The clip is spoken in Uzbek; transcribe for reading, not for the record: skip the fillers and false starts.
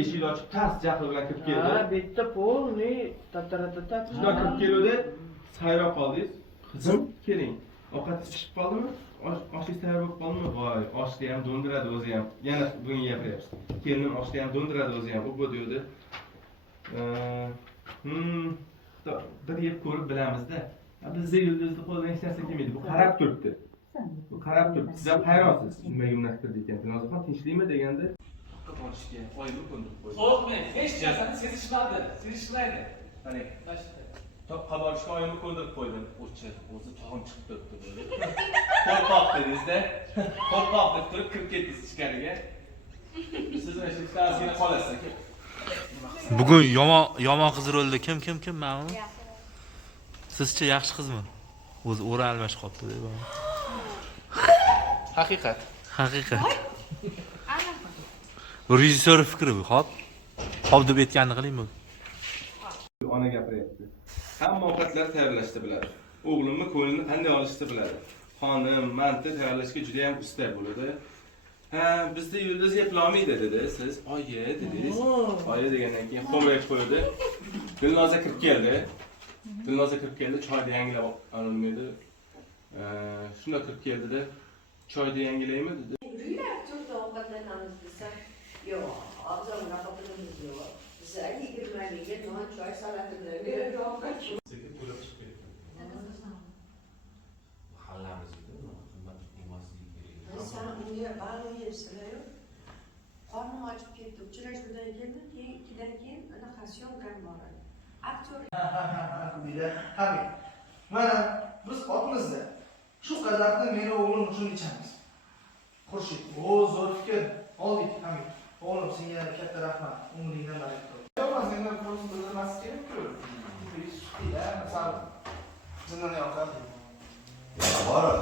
eshikni ochib tas jahl bilan kirib keldi. Ha, bitta polni tataratata. Shundan kirib keluvdi, sayroq qoldingiz. Qizim, keling. Ovqatingiz pishib qoldimi? Oshingiz tayyor bo'lib qoldimi? Voy, oshni ham do'ndiradi o'zi ham. Yana bugun gapiryapsiz. Kelinim oshni ham do'ndiradi o'zi ham. U deydi. Bir yeb ko'rib bilamizda. Bizda yulduzli qo'ldan hech narsa kelmaydi. Bu qarab turibdi. Bu qarab turibdi. Siz ham hayronsiz. Nimaga bunday qildi ekan? Nozifxon tinchlikmi deganda qotishga oyimni ko'ndirib qo'ydi. Qo'rqmang, hech narsani sezishmadi. Sezishmaydi. Qani, top qaborishga oyimni ko'ndirib qo'ydim. O'zi tog'im chiqib turibdi. Qo'rqoq dedingiz-da. Qo'rqoq deb turib kirib ketdingiz ichkariga. Siz mana shu ikkitasiga qolasiz. Bugun yomon qiz rolda kim ma'lum? Sizcha yaxshi qizmi? O'zi o'ra almashib qopti deb. Haqiqat. Rejissyor fikri bu, xo'p. Xo'p deb aytganini qiling bu. Ona gapiryapti. Hamma ovqatlarni tayyorlashni biladi. O'g'limni ko'nglini qanday olishni biladi. Xonim, manti tayyorlashga juda ham usta bo'ladi. Ha, bizda yulduz eplolmaydi dedi. Siz oyi dedingiz. Oyi degandan keyin xo'mrayib qo'ydi. Dilnoza kirib keldi. Choyni yangilab olmaydi. Shunda kirib keldida, choyni yangilaymi dedi. Yuringlar, to'rtta ovqatlanamiz desa, yo'q, hozir unaqa pulimiz yo'q. Bizlar 20 ga non, choy, salatalarga ovqat yo'q. Sen unga balo yersilar-yu, qornim ochib ketdi. Uchrashuvdan keldim, keyin 2dan keyin anaqa syomkam bor edi. Aktyor Tabii. Mana biz otmizda shu qadarni meni o'g'lim uchun ichamiz. Xurshid, zo'r fikr. Oldik, Hamid. O'g'lim senga katta rahmat. Umringdan barak qil. Yo'q, sendan qo'lni bildirmas kerak-ku. Masalan, bundan yoqadi. Bora.